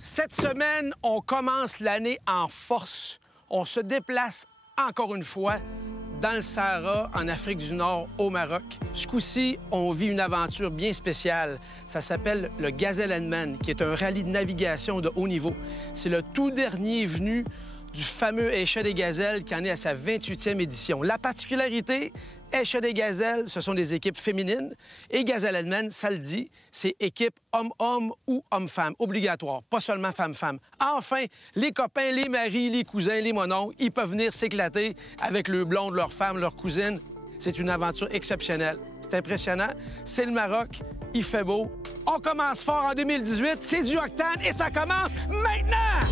Cette semaine, on commence l'année en force. On se déplace encore une fois dans le Sahara, en Afrique du Nord, au Maroc. Ce coup-ci, on vit une aventure bien spéciale. Ça s'appelle le Gazellenman, qui est un rallye de navigation de haut niveau. C'est le tout dernier venu du fameux Échec des Gazelles qui en est à sa 28e édition. La particularité, Échec des Gazelles, ce sont des équipes féminines. Et Gazellenman, ça le dit, c'est équipe homme-homme ou homme-femme, obligatoire, pas seulement femme-femme. Enfin, les copains, les maris, les cousins, les mononcles, ils peuvent venir s'éclater avec le blond de leur femme, leur cousine. C'est une aventure exceptionnelle. C'est impressionnant. C'est le Maroc. Il fait beau. On commence fort en 2018. C'est du octane et ça commence maintenant!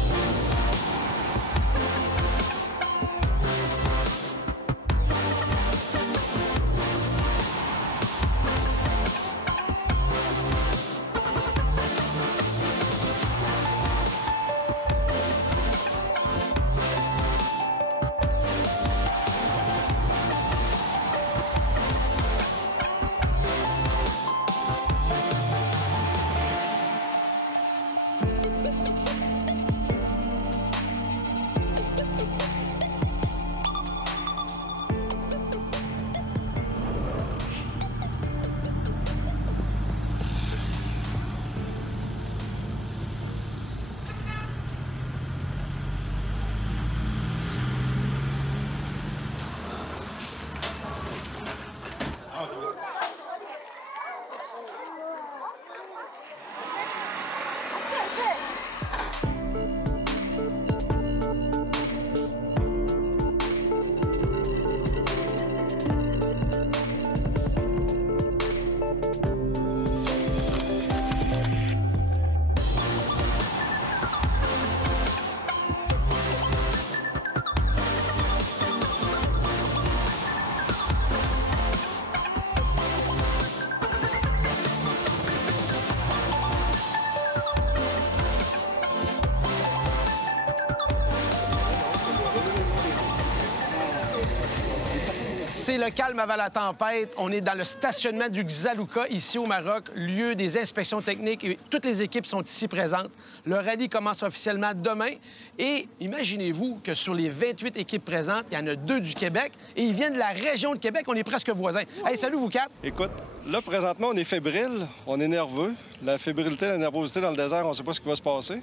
C'est le calme avant la tempête. On est dans le stationnement du Xalouka, ici au Maroc, lieu des inspections techniques. Et toutes les équipes sont ici présentes. Le rallye commence officiellement demain. Et imaginez-vous que sur les 28 équipes présentes, il y en a 2 du Québec. Et ils viennent de la région de Québec. On est presque voisins. Hey, salut, vous quatre. Écoute, là, présentement, on est fébrile, on est nerveux. La fébrilité, la nervosité dans le désert, on ne sait pas ce qui va se passer.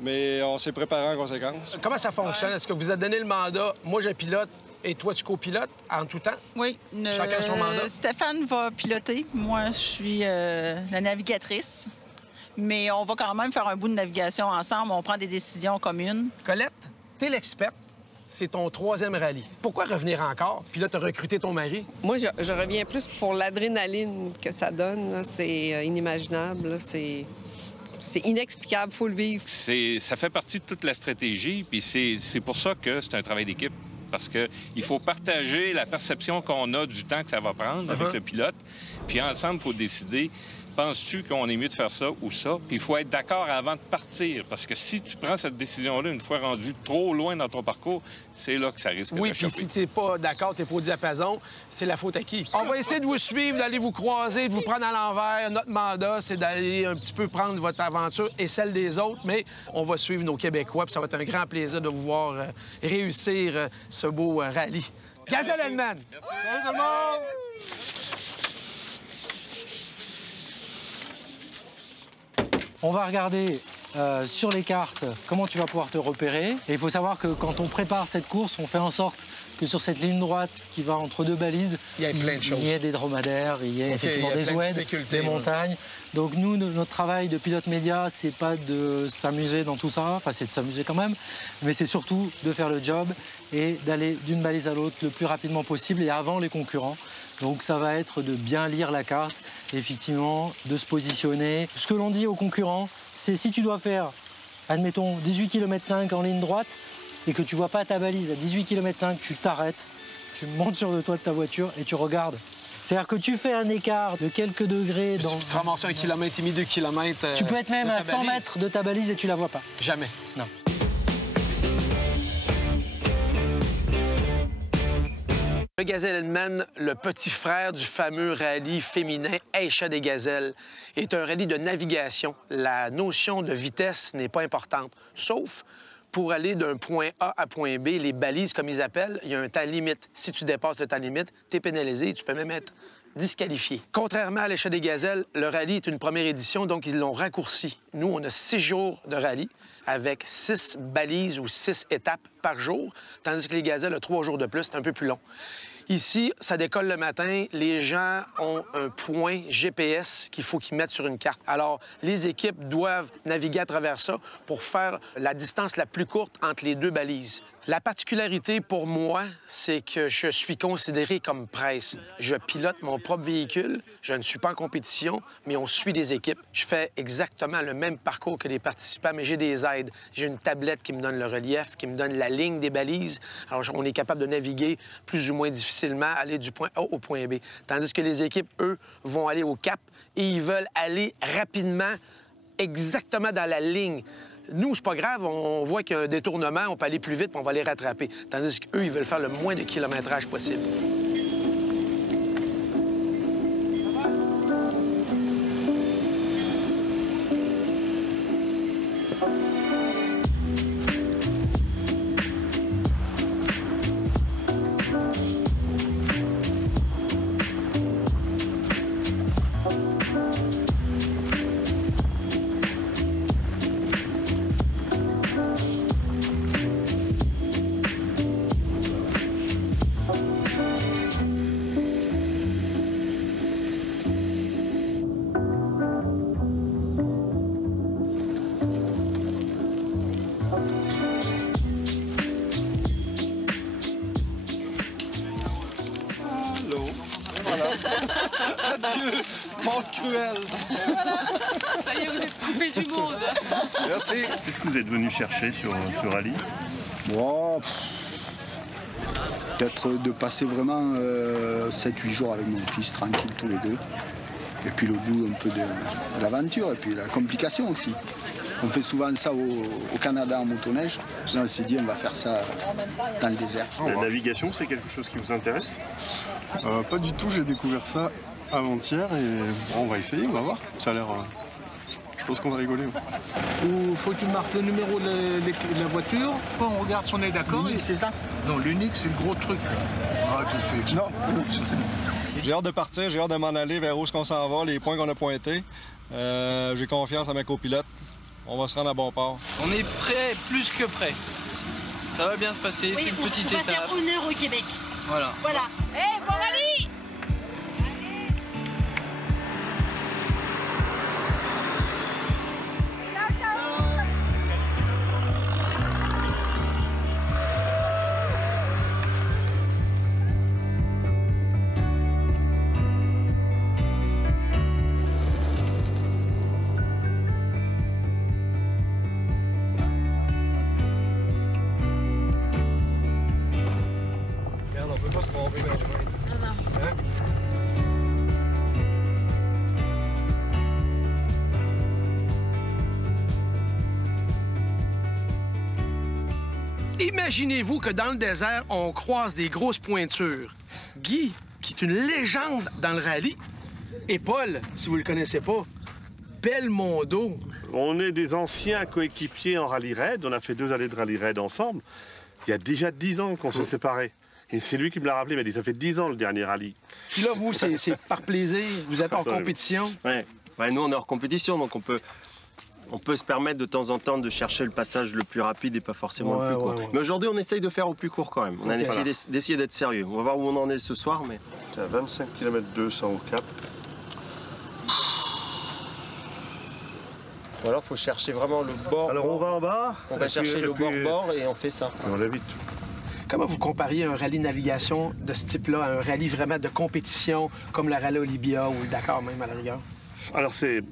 Mais on s'est préparé en conséquence. Comment ça fonctionne? Est-ce que vous avez donné le mandat? Moi, je pilote. Et toi, tu copilotes en tout temps? Oui. Chacun son mandat? Stéphane va piloter. Moi, je suis la navigatrice. Mais on va quand même faire un bout de navigation ensemble. On prend des décisions communes. Colette, t'es l'experte. C'est ton 3e rallye. Pourquoi revenir encore? Puis là, t'as recruté ton mari. Moi, je reviens plus pour l'adrénaline que ça donne. C'est inimaginable. C'est inexplicable, il faut le vivre. Ça fait partie de toute la stratégie, puis c'est pour ça que c'est un travail d'équipe. Parce qu'il faut partager la perception qu'on a du temps que ça va prendre avec le pilote. Puis ensemble, il faut décider, penses-tu qu'on est mieux de faire ça ou ça? Puis il faut être d'accord avant de partir. Parce que si tu prends cette décision-là une fois rendu trop loin dans ton parcours, c'est là que ça risque de choper. Oui, puis si t'es pas d'accord, t'es pas au diapason, c'est la faute à qui? On va essayer de vous suivre, d'aller vous croiser, de vous prendre à l'envers. Notre mandat, c'est d'aller un petit peu prendre votre aventure et celle des autres, mais on va suivre nos Québécois, puis ça va être un grand plaisir de vous voir réussir ce beau rallye. Gazellenman! Salut tout le monde! On va regarder sur les cartes comment tu vas pouvoir te repérer. Et il faut savoir que quand on prépare cette course, on fait en sorte que sur cette ligne droite qui va entre 2 balises, il y a plein de choses. Il y a des dromadaires, il y a effectivement des oueds, des montagnes. Donc nous, notre travail de pilote média, c'est pas de s'amuser dans tout ça, enfin c'est de s'amuser quand même, mais c'est surtout de faire le job et d'aller d'une balise à l'autre le plus rapidement possible et avant les concurrents. Donc ça va être de bien lire la carte, effectivement, de se positionner. Ce que l'on dit aux concurrents, c'est si tu dois faire, admettons, 18 km/h en ligne droite et que tu vois pas ta balise à 18 km/h, tu t'arrêtes, tu montes sur le toit de ta voiture et tu regardes. C'est-à-dire que tu fais un écart de quelques degrés. Dans... Tu te ramasses 1 km et demi, 2 km. Tu peux être même à 100 mètres de ta balise et tu la vois pas. Jamais. Non. Le Le Gazelle mène, le petit frère du fameux rallye féminin Aïcha des Gazelles, est un rallye de navigation. La notion de vitesse n'est pas importante, sauf pour aller d'un point A à point B, les balises, comme ils appellent, il y a un temps limite. Si tu dépasses le temps limite, tu es pénalisé et tu peux même être disqualifié. Contrairement à l'Aïcha des Gazelles, le rallye est une première édition, donc ils l'ont raccourci. Nous, on a 6 jours de rallye avec 6 balises ou 6 étapes par jour, tandis que les Gazelles ont 3 jours de plus, c'est un peu plus long. Ici, ça décolle le matin. Les gens ont un point GPS qu'il faut qu'ils mettent sur une carte. Alors, les équipes doivent naviguer à travers ça pour faire la distance la plus courte entre les 2 balises. La particularité pour moi, c'est que je suis considéré comme presse. Je pilote mon propre véhicule, je ne suis pas en compétition, mais on suit des équipes. Je fais exactement le même parcours que les participants, mais j'ai des aides. J'ai une tablette qui me donne le relief, qui me donne la ligne des balises. Alors, on est capable de naviguer plus ou moins difficilement, aller du point A au point B. Tandis que les équipes, eux, vont aller au cap et ils veulent aller rapidement, exactement dans la ligne. Nous, c'est pas grave, on voit qu'il y a un détournement, on peut aller plus vite, puis on va les rattraper. Tandis qu'eux, ils veulent faire le moins de kilométrage possible. Adieu, monde cruel. Voilà. Ça y est, vous êtes coupé du monde. Merci. Qu'est-ce que vous êtes venu chercher sur ce rallye? Bon, peut-être de passer vraiment 7-8 jours avec mon fils, tranquille tous les deux. Et puis le goût un peu de l'aventure et puis la complication aussi. On fait souvent ça au Canada en motoneige. Là, on s'est dit on va faire ça dans le désert. La navigation, c'est quelque chose qui vous intéresse? Pas du tout, j'ai découvert ça avant-hier et bon, on va essayer, on va voir. Ça a l'air... je pense qu'on va rigoler. Il faut que tu marques le numéro de la voiture, on regarde si on est d'accord. L'unique, c'est ça? Non, l'unique, c'est le gros truc. Ah, tu fais. Non, je sais pas. J'ai hâte de partir, j'ai hâte de m'en aller vers où est-ce qu'on s'en va, les points qu'on a pointés. J'ai confiance à ma copilote. On va se rendre à bon port. On est prêt, plus que prêt. Ça va bien se passer, oui, c'est une petite étape. On va faire honneur au Québec. Voilà. Voilà. Hey, bon rallye! On peut pas se tromper dans le chemin. Non, non. Hein? Imaginez-vous que dans le désert, on croise des grosses pointures. Guy, qui est une légende dans le rallye, et Paul, si vous le connaissez pas, Belmondo. On est des anciens coéquipiers en rallye raid. On a fait 2 allées de rallye raid ensemble. Il y a déjà 10 ans qu'on s'est séparés. Et c'est lui qui me l'a rappelé, il m'a dit, ça fait 10 ans le dernier rallye. Puis là, vous, c'est par plaisir, vous êtes hors compétition. Ouais, nous on est hors compétition, donc on peut se permettre de temps en temps de chercher le passage le plus rapide et pas forcément le plus court. Mais aujourd'hui, on essaye de faire au plus court quand même. On a essayé d'essayer d'être sérieux. On va voir où on en est ce soir, mais... C'est à 25 km 200 au cap. Ou alors, il faut chercher vraiment le bord. Alors on va en bas. On va chercher le bord et on fait ça. On va vite. Comment vous compariez un rallye navigation de ce type-là à un rallye vraiment de compétition comme le rallye Olympia ou le Dakar même à la rigueur? Alors c'est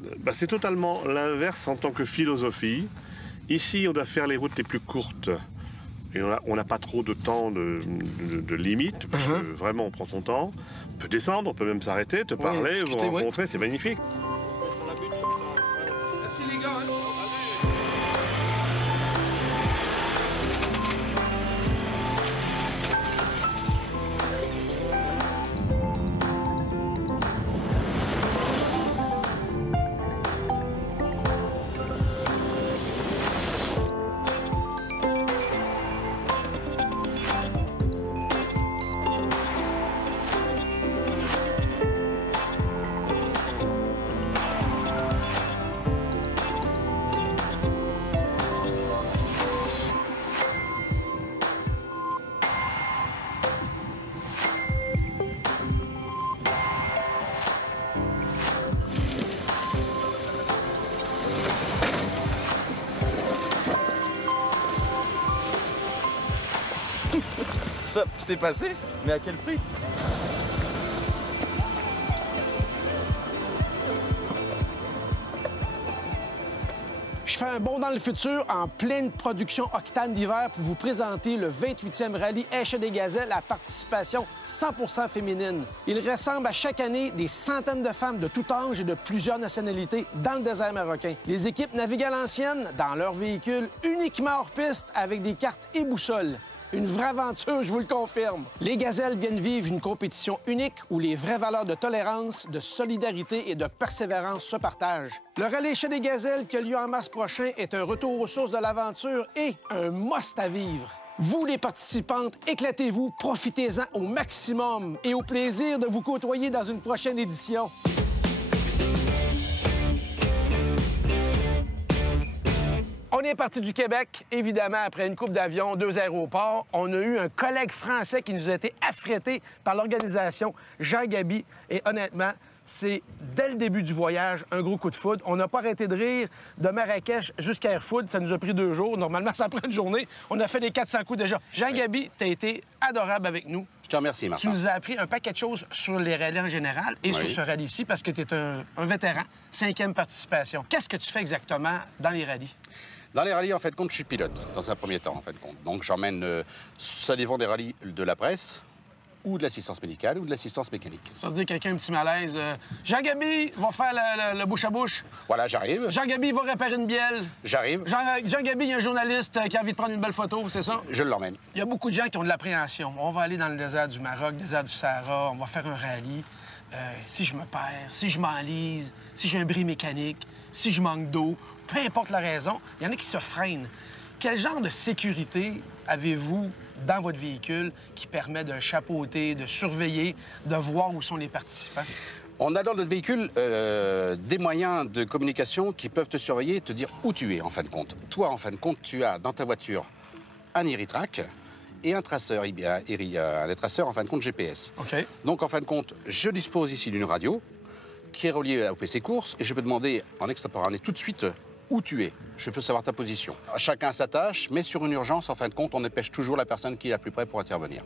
totalement l'inverse en tant que philosophie. Ici, on doit faire les routes les plus courtes. Et on n'a pas trop de temps de limite, parce que vraiment on prend son temps. On peut descendre, on peut même s'arrêter, te parler, vous rencontrer, c'est magnifique. Merci les gars. ça s'est passé, mais à quel prix? Je fais un bond dans le futur en pleine production Octane d'hiver pour vous présenter le 28e rallye Échec des Gazelles à participation 100% féminine. Il rassemble à chaque année des centaines de femmes de tout âge et de plusieurs nationalités dans le désert marocain. Les équipes naviguent à l'ancienne, dans leurs véhicules, uniquement hors piste, avec des cartes et boussoles. Une vraie aventure, je vous le confirme. Les Gazelles viennent vivre une compétition unique où les vraies valeurs de tolérance, de solidarité et de persévérance se partagent. Le rallye Échec des Gazelles qui a lieu en mars prochain est un retour aux sources de l'aventure et un must à vivre. Vous, les participantes, éclatez-vous, profitez-en au maximum et au plaisir de vous côtoyer dans une prochaine édition. On est parti du Québec, évidemment, après une coupe d'avion, 2 aéroports. On a eu un collègue français qui nous a été affrété par l'organisation, Jean Gaby. Et honnêtement, c'est, dès le début du voyage, un gros coup de foudre. On n'a pas arrêté de rire de Marrakech jusqu'à Erfoud. Ça nous a pris 2 jours. Normalement, ça prend une journée. On a fait les 400 coups déjà. Jean Gaby, tu as été adorable avec nous. Je te remercie, Martin. Tu nous as appris un paquet de choses sur les rallyes en général et sur ce rallye-ci parce que tu es un vétéran, 5e participation. Qu'est-ce que tu fais exactement dans les rallyes? Dans les rallyes, en fait de compte, je suis pilote, dans un premier temps, en fait de compte. Donc, j'emmène, ça dépend des rallyes, de la presse, ou de l'assistance médicale, ou de l'assistance mécanique. Ça veut dire quelqu'un un petit malaise. Jean Gaby va faire le bouche à bouche. Voilà, j'arrive. Jean Gaby va réparer une bielle. J'arrive. Jean Gaby, il y a un journaliste qui a envie de prendre une belle photo, c'est ça? Je l'emmène. Il y a beaucoup de gens qui ont de l'appréhension. On va aller dans le désert du Maroc, le désert du Sahara, on va faire un rallye. Si je me perds, si je m'enlise, si j'ai un bris mécanique, si je manque d'eau, peu importe la raison, il y en a qui se freinent. Quel genre de sécurité avez-vous dans votre véhicule qui permet de chapeauter, de surveiller, de voir où sont les participants? On a dans notre véhicule des moyens de communication qui peuvent te surveiller et te dire où tu es, en fin de compte. Toi, en fin de compte, tu as dans ta voiture un Eritrac et un traceur, un traceur, en fin de compte, GPS. OK. Donc, en fin de compte, je dispose ici d'une radio qui est reliée au PC course et je peux demander en extemporané tout de suite où tu es. Je peux savoir ta position. Chacun sa tâche, mais sur une urgence, en fin de compte, on dépêche toujours la personne qui est la plus près pour intervenir.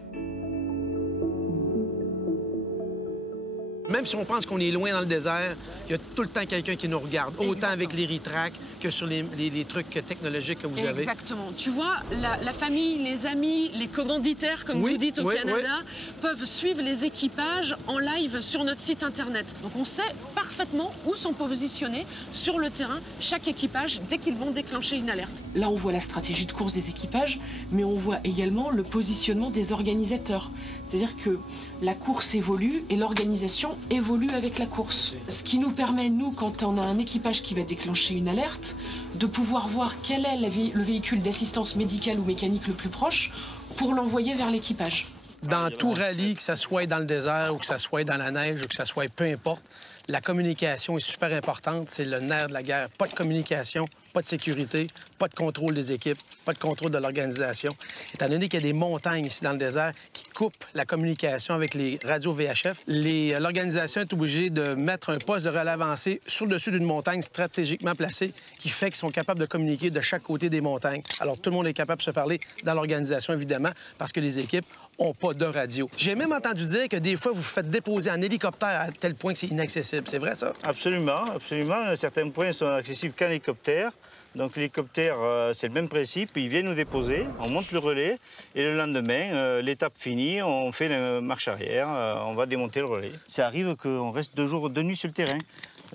Même si on pense qu'on est loin dans le désert, il y a tout le temps quelqu'un qui nous regarde. Autant Exactement. avec les Ritrac que sur les trucs technologiques que vous avez. Exactement. Tu vois, la famille, les amis, les commanditaires, comme vous dites au Canada, peuvent suivre les équipages en live sur notre site Internet. Donc on sait parfaitement où sont positionnés sur le terrain chaque équipage dès qu'ils vont déclencher une alerte. Là, on voit la stratégie de course des équipages, mais on voit également le positionnement des organisateurs. C'est-à-dire que la course évolue et l'organisation évolue avec la course. Ce qui nous permet, nous, quand on a un équipage qui va déclencher une alerte, de pouvoir voir quel est le véhicule d'assistance médicale ou mécanique le plus proche pour l'envoyer vers l'équipage. Dans tout rallye, que ça soit dans le désert ou que ça soit dans la neige ou que ça soit peu importe, la communication est super importante. C'est le nerf de la guerre. Pas de communication, pas de sécurité, pas de contrôle des équipes, pas de contrôle de l'organisation. Étant donné qu'il y a des montagnes ici dans le désert qui coupent la communication avec les radios VHF, l'organisation est obligée de mettre un poste de relais avancé sur le dessus d'une montagne stratégiquement placée qui fait qu'ils sont capables de communiquer de chaque côté des montagnes. Alors, tout le monde est capable de se parler dans l'organisation, évidemment, parce que les équipes n'ont pas de radio. J'ai même entendu dire que des fois, vous vous faites déposer en hélicoptère à tel point que c'est inaccessible. C'est vrai, ça? Absolument, absolument. Certains points sont accessibles qu'en hélicoptère. Donc l'hélicoptère, c'est le même principe. Ils viennent nous déposer, on monte le relais et le lendemain, l'étape finie, on fait la marche arrière, on va démonter le relais. Ça arrive qu'on reste 2 nuits sur le terrain.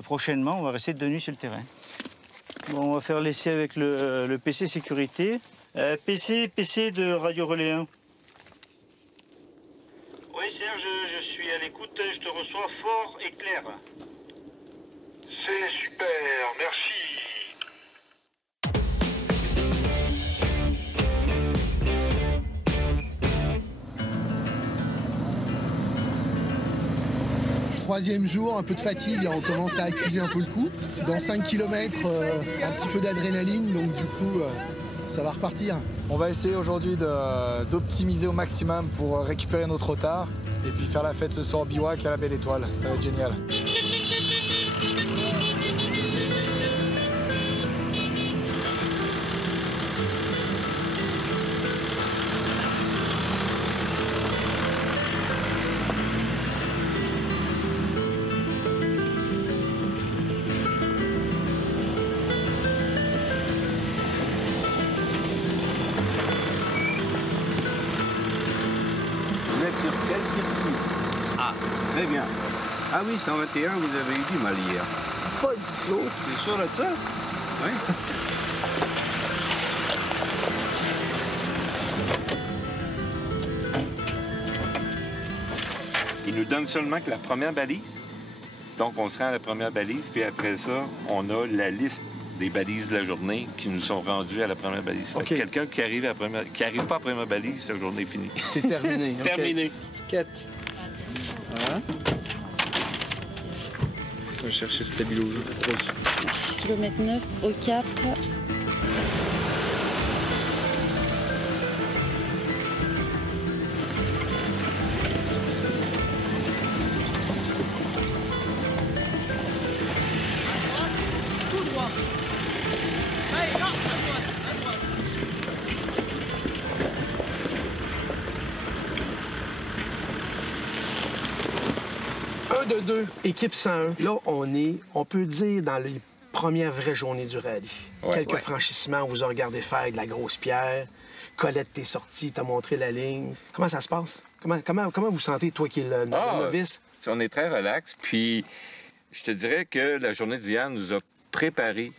Prochainement, on va rester 2 nuits sur le terrain. Bon, on va faire l'essai avec le PC sécurité. PC de Radio Relais 1. Oui, Serge, je suis à l'écoute. Je te reçois fort et clair. C'est super, merci. Troisième jour, un peu de fatigue, là on commence à accuser un peu le coup. Dans 5 km, un petit peu d'adrénaline, donc du coup, ça va repartir. On va essayer aujourd'hui d'optimiser au maximum pour récupérer notre retard et puis faire la fête ce soir au bivouac à la Belle Étoile. Ça va être génial. Ah, très bien. Ah oui, 121, vous avez eu du mal hier. Pas du tout. Tu es sûr de ça? Oui. Il nous donne seulement que la première balise. Donc, on se rend à la première balise, puis après ça, on a la liste des balises de la journée qui nous sont rendues à la première balise. Okay. Quelqu'un qui arrive pas à la première balise, la journée est finie. C'est terminé. Terminé. Quête. Voilà. On va chercher stabilo. Kilomètre 9 au cap. Tout droit. Allez, non, à droite, à droite. 1 de 2, équipe 101. Là, on peut dire, dans les premières vraies journées du rallye. Quelques franchissements, on vous a regardé faire de la grosse pierre. Colette, t'es sorti, t'as montré la ligne. Comment ça se passe? Comment vous sentez, toi qui es le novice? On est très relax, puis je te dirais que la journée d'hier nous a préparés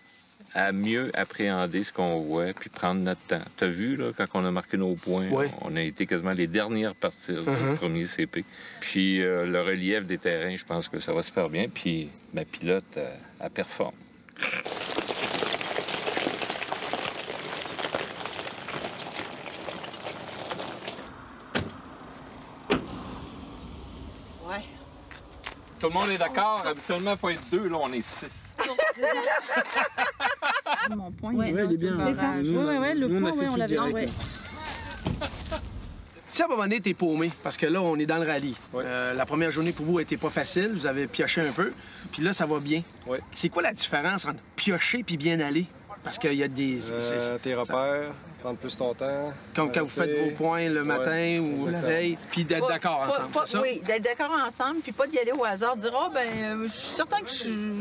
à mieux appréhender ce qu'on voit, puis prendre notre temps. T'as vu, là, quand on a marqué nos points, on a été quasiment les dernières parties du premier CP. Puis le relief des terrains, je pense que ça va se faire bien, puis ma pilote, elle performe. Ouais. Tout le monde est d'accord? Habituellement, il faut être 2, là, on est 6. Mon point, il est bien. C'est ça. Oui, le point, on l'avait. Ouais. Si à un moment donné, t'es paumé, parce que là, on est dans le rallye. La première journée pour vous n'était pas facile, vous avez pioché un peu, puis là, ça va bien. C'est quoi la différence entre piocher puis bien aller? Parce qu'il y a des... tes repères, prendre plus ton temps. Comme quand vous faites vos points le matin ou la veille, puis d'être d'accord ensemble, c'est ça? Oui, d'être d'accord ensemble, puis pas d'y aller au hasard, dire « Ah, ben, je suis certain que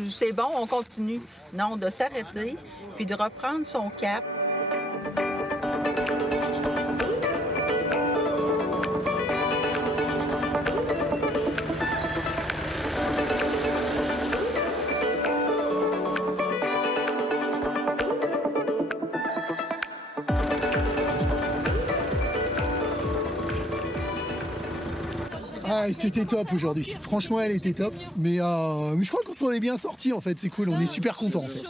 c'est bon, on continue. » Non, de s'arrêter, puis de reprendre son cap. Ah, c'était top aujourd'hui. Franchement, elle était top. Mais je crois qu'on s'en est bien sorti en fait. C'est cool. On est super contents en fait.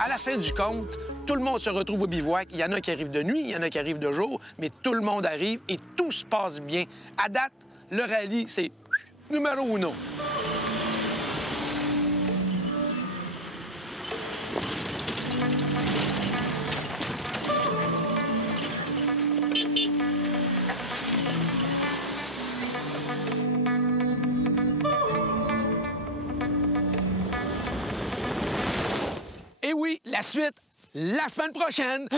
À la fin du compte, tout le monde se retrouve au bivouac. Il y en a qui arrivent de nuit, il y en a qui arrivent de jour, mais tout le monde arrive et tout se passe bien. À date, le rallye, c'est numéro 1. Et oui, la suite, la semaine prochaine.